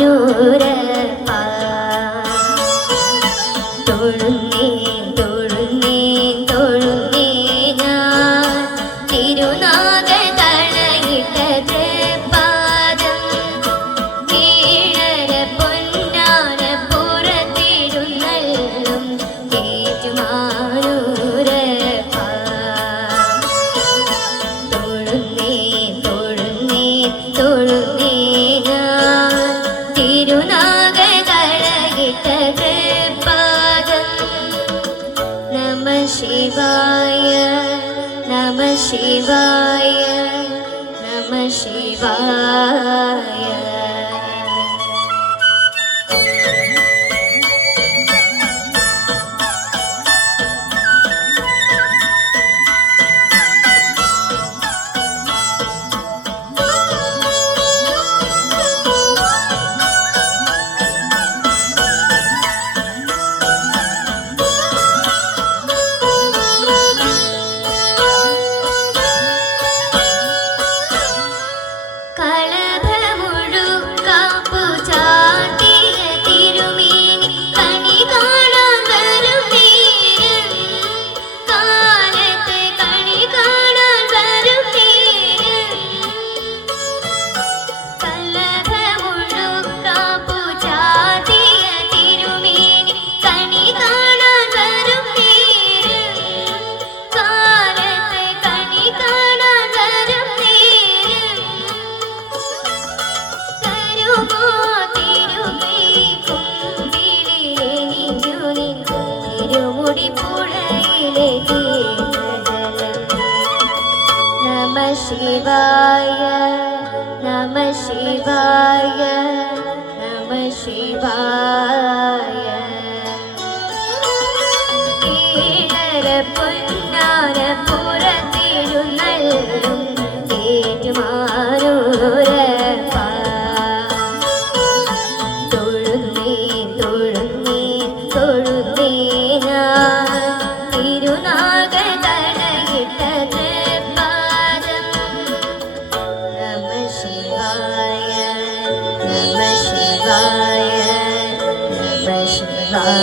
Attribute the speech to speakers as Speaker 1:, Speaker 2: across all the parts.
Speaker 1: ഗുരൂരപ്പ തൊഴുന്നേ തൊഴുന്നേ തൊഴുന്നേ ഞാൻ. തിരുനാഗ കളയിട്ടത് പാദം. കീഴര പൊന്നാന പുറത്തിരുന്നല്ലും ഏറ്റുമാനൂരപ്പ തൊഴുന്നേ തൊഴുന്നേ തൊഴുന്നേ ഞാൻ. Shivaya Namah Shivaya नमः शिवाय नमः शिवाय नमः शिवाय। पुन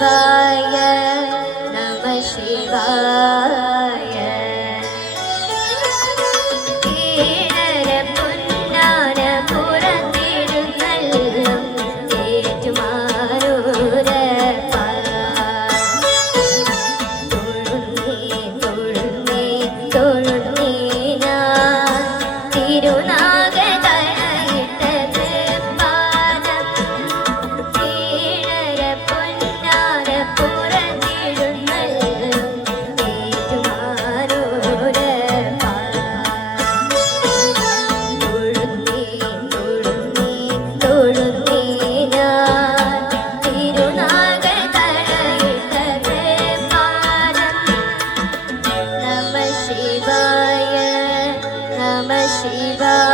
Speaker 1: ശിവായ നമ ശിവായ ഏഴര പൊന്നാന പുറത്തിരുന്നല്ലും ഏറ്റുമാരൂരപ്പ തൊഴുന്നേ തൊഴുന്നേ തൊഴുന്നേ 是一个。